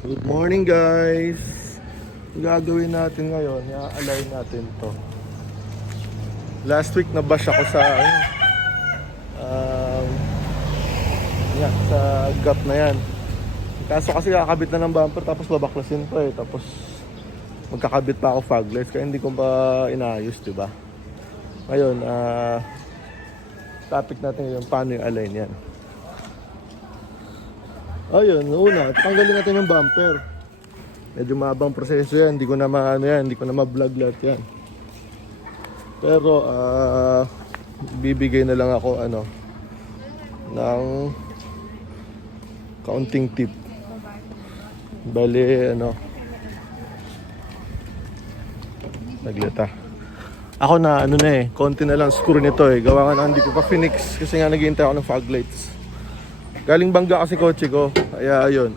Good morning guys. Ang gagawin natin ngayon, i-align natin to. Last week nabash ako sa sa gap na yan. Kaso kasi kakabit na ng bumper tapos babaklasin pa eh. Tapos magkakabit pa ako fog lights kaya hindi ko pa inaayos, diba? Ngayon, topic natin ngayon, paano yung align yan. Ayun, una, tanggalin natin yung bumper. Medyo mahabang proseso yan, hindi ko na hindi ko na ma-vlog lahat yan. Pero bibigay na lang ako ng kaunting tip. Bali naglita. Ako na konti na lang screw nito eh. Gawa nga na hindi ko pa finix kasi nga naghihintay ako ng fog lights. Galing Bangga kasi kotse ko. Kaya ayun,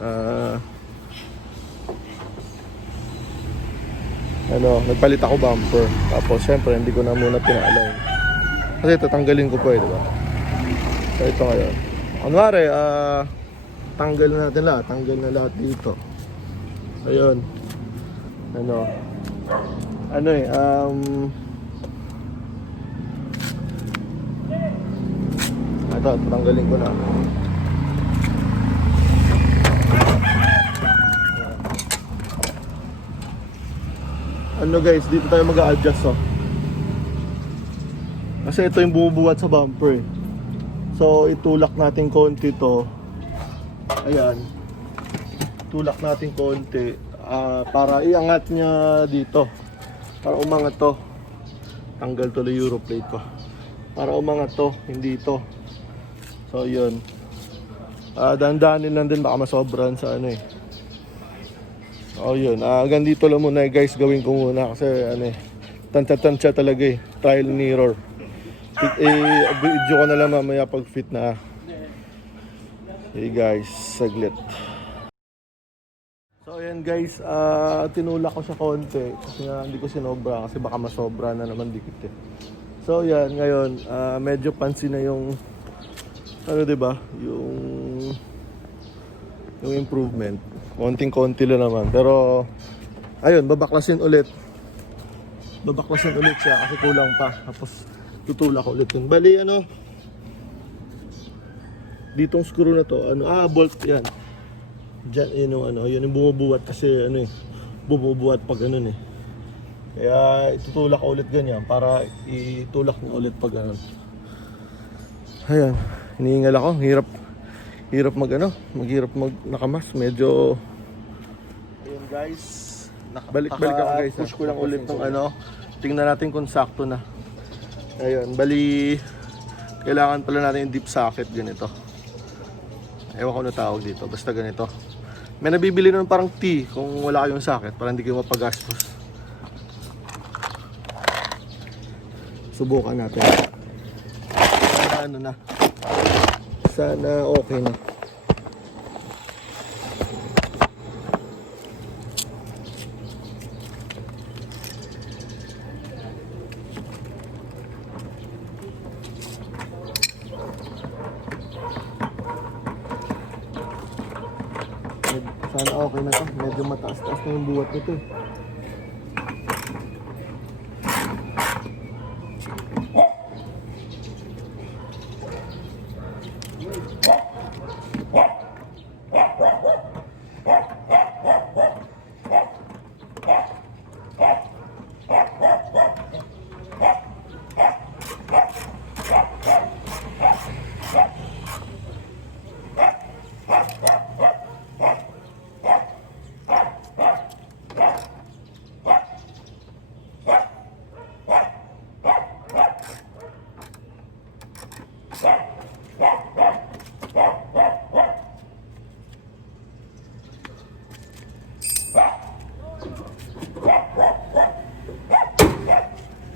nagpalit ako bumper. Tapos syempre hindi ko na muna pina-align. Kasi tatanggalin ko pa eh, diba? So ito ngayon. Kunwari, tanggal na natin lahat. Tanggal na lahat dito. Ayun. Ito, tatanggalin ko na. Guys, dito tayo mag-a-adjust kasi ito yung bumubuhat sa bumper eh. So itulak natin konti to. Ayan, tulak natin konti para iangat niya dito, para umangat to. Tanggal tuloy Euro plate ko para umangat to, hindi to. So yun, dandanin lang din, baka masobran sa yun, hanggang dito lang muna guys, gawin ko muna kasi tansya talaga eh, trial and error. Video ko na lang mamaya pag fit na. Hey guys, saglit. So ayan guys, tinulak ko siya konti kasi hindi ko sinobra kasi baka masobra na naman dikit eh. So yan, ngayon medyo pansin na yung diba, yung improvement. Konting-konti lang naman. Pero ayun, babaklasin ulit siya kasi kulang pa. Tapos tutulak ulit yun. Bali ditong screw na to, bolt yan. Diyan yun yung bumubuhat kasi bumubuhat pag Kaya itutulak ko ulit ganyan para itulak mo ulit pag Ayan, hinihingal ako, hirap maghirap nakamas, medyo. Ayun guys, balik ako guys, push ko lang ulit ng tingnan natin kung sakto na. Ayun, bali kailangan pala natin yung deep socket ganito. Ewan ko na tawag dito, basta ganito. May nabibili nun parang T kung wala kayong socket para hindi kayo mapagastos. Subukan natin. Sana okay na. Sana okay na to. Medyo mataas-taas na yung buhat nito.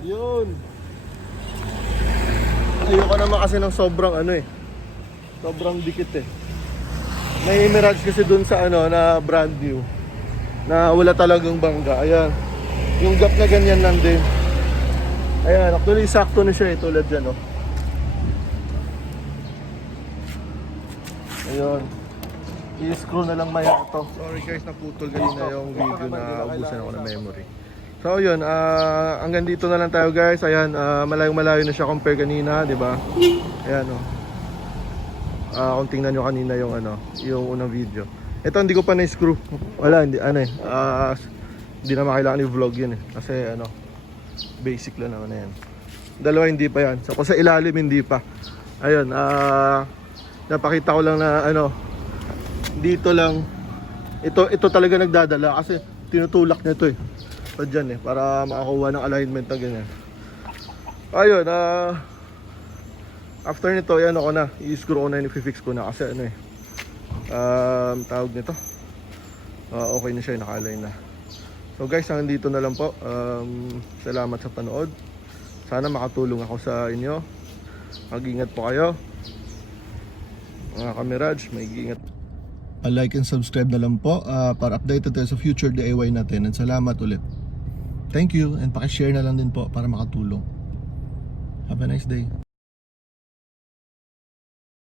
Yun. Ayoko naman kasi ng sobrang sobrang dikit eh. May Mirage kasi dun sa na brand new na wala talagang bangga. Ayan, yung gap na ganyan lang din. Ayan, actually sakto na siya tulad dyan Ayun. I-screw na lang maya ito. Sorry guys, naputol kanina yung video na ubusan ako ng memory. So yun, hanggang dito na lang tayo guys. Ayan, malayong-malayo na siya compare kanina, di ba? Ayan oh. Kung tingnan nyo kanina yung yung unang video. Ito hindi ko pa na-screw. Wala, hindi hindi na makailangan i-vlog yun eh. Kasi basic lang naman yan. Dalawa hindi pa yan. So kung sa ilalim hindi pa. Ayun, napakita ko lang na dito lang ito talaga nagdadala kasi tinutulak niya ito eh. So dyan eh, para makakuha ng alignment na ganyan. Ayun, after nito, yan ako na, i-screw ko na, i-fix ko na kasi tawag nito. Okay na siya, naka-align na. So guys, hanggang dito na lang po. Salamat sa panood. Sana makatulong ako sa inyo. Mag-ingat po kayo. Mga ka-Mirage, mag-ingat. Like and subscribe na lang po para updated tayo sa future DIY natin. And salamat ulit. Thank you and paki-share na lang din po para makatulong. Have a nice day.